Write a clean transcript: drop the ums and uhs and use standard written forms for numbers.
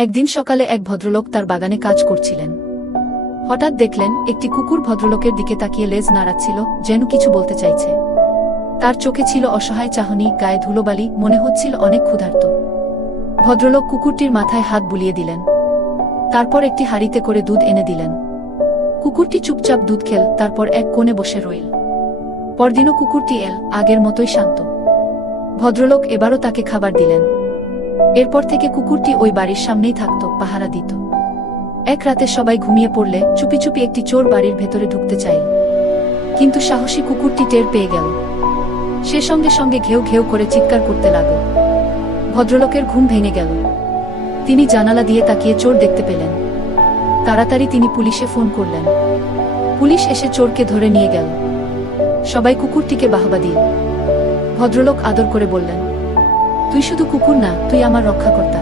একদিন সকালে এক ভদ্রলোক তার বাগানে কাজ করছিলেন। হঠাৎ দেখলেন একটি কুকুর ভদ্রলোকের দিকে তাকিয়ে লেজ নাড়াচ্ছিল, যেন কিছু বলতে চাইছে। তার চোখে ছিল অসহায় চাহনি, গায়ে ধুলোবালি, মনে হচ্ছিল অনেক ক্ষুধার্ত। ভদ্রলোক কুকুরটির মাথায় হাত বুলিয়ে দিলেন। তারপর একটি হাঁড়িতে করে দুধ এনে দিলেন। কুকুরটি চুপচাপ দুধ খেল, তারপর এক কোণে বসে রইল। পরদিনও কুকুরটি এল, আগের মতোই শান্ত। ভদ্রলোক এবারও তাকে খাবার দিলেন। এরপর থেকে কুকুরটি ওই বাড়ির সামনেই থাকত, পাহারা দিত। এক রাতে সবাই ঘুমিয়ে পড়লে চুপি চুপি একটি চোর বাড়ির ভেতরে ঢুকতে চাইল। কিন্তু সাহসী কুকুরটি টের পেয়ে গেল। সে সঙ্গে সঙ্গে ঘেউ ঘেউ করে চিৎকার করতে লাগল। ভদ্রলোকের ঘুম ভেঙে গেল। তিনি জানালা দিয়ে তাকিয়ে চোর দেখতে পেলেন। তাড়াতাড়ি তিনি পুলিশে ফোন করলেন। পুলিশ এসে চোরকে ধরে নিয়ে গেল। সবাই কুকুরটিকে বাহবা দিল। ভদ্রলোক আদর করে বললেন, তুই শুধু কুকুর না, তুই আমার রক্ষাকর্তা।